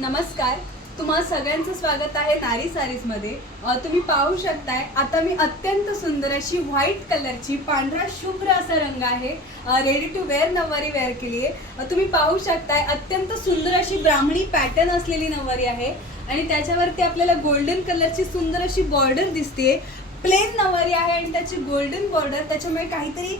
नमस्कार. तुम्हा सगळ्यांचं स्वागत आहे नारी सारीजमध्ये. तुम्ही पाहू शकताय आता मी अत्यंत सुंदर अशी व्हाईट कलरची पांढरा शुभ्र असा रंग आहे. रेडी टू वेअर नववारी वेअर केली आहे. तुम्ही पाहू शकताय अत्यंत सुंदर अशी ब्राह्मणी पॅटर्न असलेली नववारी आहे. आणि त्याच्यावरती आपल्याला गोल्डन कलरची सुंदर अशी बॉर्डर दिसते प्लेन नववारी आहे आणि त्याची गोल्डन बॉर्डर त्याच्यामुळे काहीतरी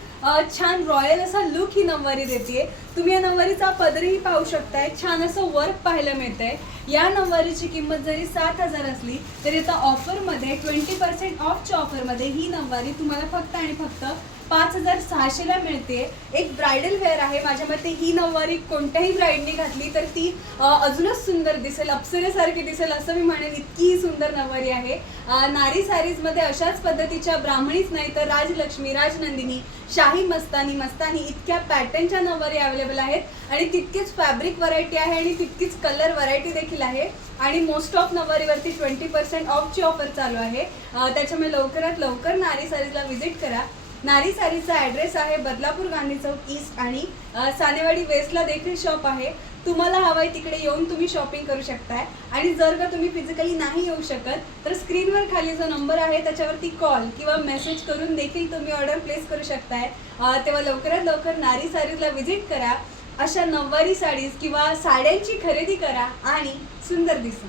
छान रॉयल असा लुक ही नववारी देते तुम्ही या नववारीचा पदरही पाहू शकताय. छान असं वर्क पाहायला मिळतंय. या नऊवारीची किंमत जरी सात हजार असली तरी आता ऑफरमध्ये ट्वेंटी पर्सेंट ऑफच्या ऑफरमध्ये ही नऊवारी तुम्हाला फक्त आणि फक्त पाच हजार सहाशेला मिळते. एक ब्रायडल वेअर आहे. माझ्या मते ही नऊवारी कोणत्याही ब्राईडने घातली तर ती अजूनच सुंदर दिसेल अप्सरेसारखी दिसेल असं मी म्हणेन. इतकी ही सुंदर नऊवारी आहे. नारी सारीजमध्ये अशाच पद्धतीच्या ब्राह्मणीच नाही तर राजलक्ष्मी राजनंदिनी शाही मस्तानी मस्तानी इतक्या पॅटर्नच्या नऊवारी अवेलेबल आहेत. आणि तितकीच फॅब्रिक व्हरायटी आहे आणि तितकीच कलर व्हरायटी देखील आहे. आणि मोस्ट ऑफ नववारीवरती ट्वेंटी पर्सेंट ऑफची ऑफर चालू आहे. त्याच्यामुळे लवकरात लवकर नारी सारीजला व्हिजिट करा. नारी सारीचा ॲड्रेस आहे बदलापूर गांधी चौक ईस्ट आणि सानेवाडी वेस्टला देखील शॉप आहे. तुम्हाला हवंय तिकडे येऊन तुम्ही शॉपिंग करू शकताय. आणि जर का तुम्ही फिजिकली नाही येऊ शकत तर स्क्रीनवर खाली जो नंबर आहे त्याच्यावरती कॉल किंवा मेसेज करून देखील तुम्ही ऑर्डर प्लेस करू शकताय. तेव्हा लवकरात लवकर नारी सारीजला व्हिजिट करा. अशा नऊवारी साडीज किंवा साड्यांची खरेदी करा आणि सुंदर दिसा.